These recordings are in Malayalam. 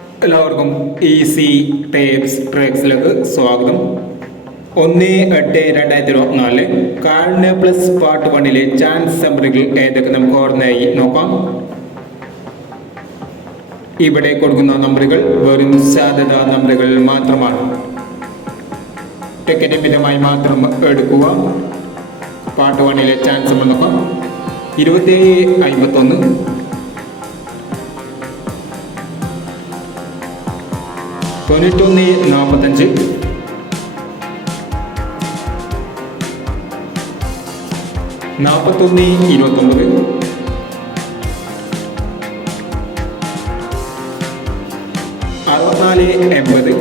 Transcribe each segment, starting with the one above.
എല്ലാവർക്കും ഈസി ടേപ്സ് ട്രേക്സിലേക്ക് സ്വാഗതം. ഒന്ന് എട്ട് രണ്ടായിരത്തി ഇരുപത്തിനാല് കാളിന് പ്ലസ് പാർട്ട് വണ്ണിലെ ചാൻസ് സെമ്പറികൾ ഏതൊക്കെ നമുക്ക് ഓർമ്മയായി നോക്കാം. ഇവിടെ കൊടുക്കുന്ന നമ്പറുകൾ വെറും സാധ്യത നമ്പറുകൾ മാത്രമാണ്. ടിക്കറ്റ് മിതമായി മാത്രം എടുക്കുക. പാർട്ട് വണ്ണിലെ ചാൻസ് നോക്കാം. ഇരുപത്തി അമ്പത്തൊന്ന് തൊണ്ണൂറ്റൊന്ന് നാൽപ്പത്തഞ്ച് നാൽപ്പത്തൊന്ന് ഇരുപത്തൊമ്പത്. അറുപത്തിനാല് എൺപത്.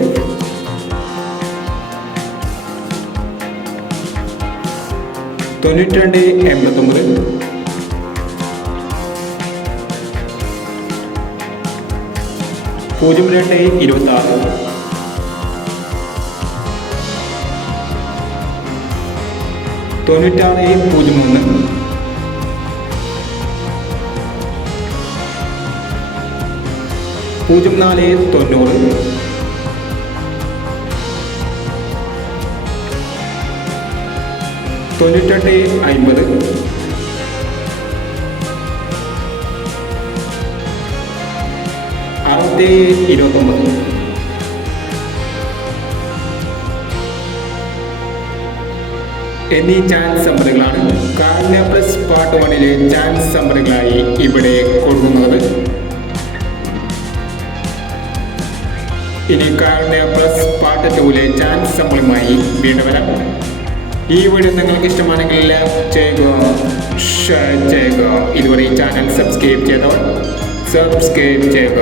തൊണ്ണൂറ്റി രണ്ട് എൺപത്തൊമ്പത്. പൂജ്യം രണ്ട് ഇരുപത്തി ആറ് തൊണ്ണൂറ്റാറ് പൂജ്യം ഒന്ന് പൂജ്യം നാല് തൊണ്ണൂറ്. തൊണ്ണൂറ്റെട്ട് അൻപത് എന്നീ ചാൻസ് നമ്പറുകളാണ് കാർണ പ്ലസ് പാർട്ട് വണ്ണിലെ ചാൻസ് നമ്പറുകളായി ഇവിടെ കൊടുക്കുന്നത്. ഇനി കാർണ പ്ലസ് പാർട്ട് ടൂവിലെ ചാൻസ് നമ്പറുമായി വീണ്ടും വരാം. ഈ വീഡിയോ നിങ്ങൾക്ക് ഇഷ്ടമാണെങ്കിൽ ലൈക്ക് ചെയ്യുക ഷെയർ ചെയ്യുക. ഇതുവരെ ഈ ചാനൽ സബ്സ്ക്രൈബ് ചെയ്തവർ സബ്സ്ക്രൈബ് ചെയ്യുക